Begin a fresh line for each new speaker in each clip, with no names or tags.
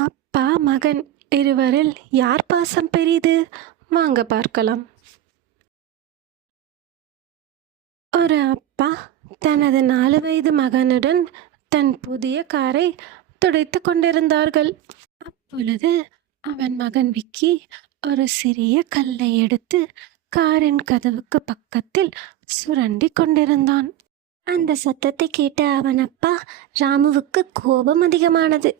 அப்பா மகன் இருவரில் யார் பாசம் பெரிது? வாங்க பார்க்கலாம். ஒரு அப்பா தனது நாலு வயது மகனுடன் தன் புதிய காரை துடைத்து கொண்டிருந்தார்கள். அப்பொழுது அவன் மகன் விக்கி ஒரு சிறிய கல்லை எடுத்து காரின் கதவுக்கு பக்கத்தில் சுரண்டி கொண்டிருந்தான். அந்த சத்தத்தை கேட்ட அவன் அப்பா ராமுவுக்கு கோபம் அதிகமானது.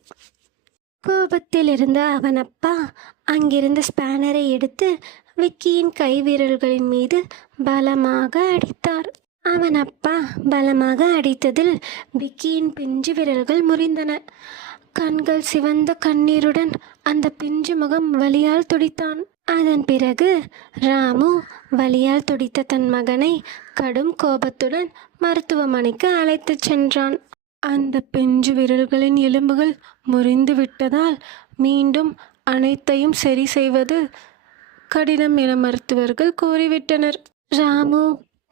கோபத்தில் இருந்த அவன் அப்பா அங்கிருந்த ஸ்பேனரை எடுத்து விக்கியின் கை விரல்களின் மீது பலமாக அடித்தார். அவன் அப்பா பலமாக அடித்ததில் விக்கியின் பிஞ்சு விரல்கள் முறிந்தன. கண்கள் சிவந்த கண்ணீருடன் அந்த பிஞ்சு முகம் வலியால் துடித்தான். அதன் பிறகு ராமு வலியால் துடித்த தன் மகனை கடும் கோபத்துடன் மருத்துவமனைக்கு அழைத்துச் சென்றான். அந்த பெஞ்சு விரல்களின் எலும்புகள் முறிந்து விட்டதால் மீண்டும் அனைத்தையும் சரி செய்வது கடினம் என மருத்துவர்கள் கூறிவிட்டனர். ராமு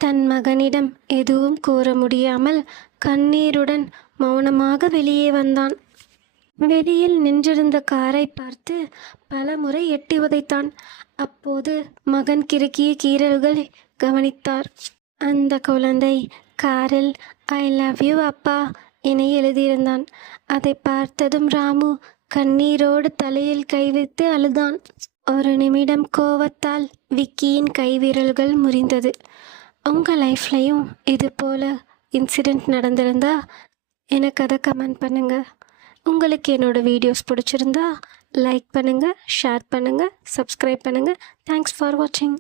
தன் மகனிடம் எதுவும் கூற முடியாமல் கண்ணீருடன் மௌனமாக வெளியே வந்தான். வெளியில் நின்றிருந்த காரை பார்த்து பலமுறை எட்டி உதைத்தான். அப்போது மகன் கிறுக்கிய கீறல்களை கவனித்தார். அந்த குழந்தை காரில் ஐ லவ் யூ அப்பா. என எழுதியிருந்தான். அதை பார்த்ததும் ராமு கண்ணீரோடு தலையில் கை வைத்து அழுதான். ஒரு நிமிடம் கோவத்தால் விக்கியின் கைவிரல்கள் முறிந்தது. உங்கள் லைஃப்லையும் இது போல இன்சிடெண்ட் நடந்திருந்தா? எனக்கு அதை கமெண்ட் பண்ணுங்கள் உங்களுக்கு என்னோட வீடியோஸ் பிடிச்சிருந்தா லைக் பண்ணுங்கள் ஷேர் பண்ணுங்கள் சப்ஸ்கிரைப் பண்ணுங்கள் தேங்க்ஸ் ஃபார் வாட்சிங்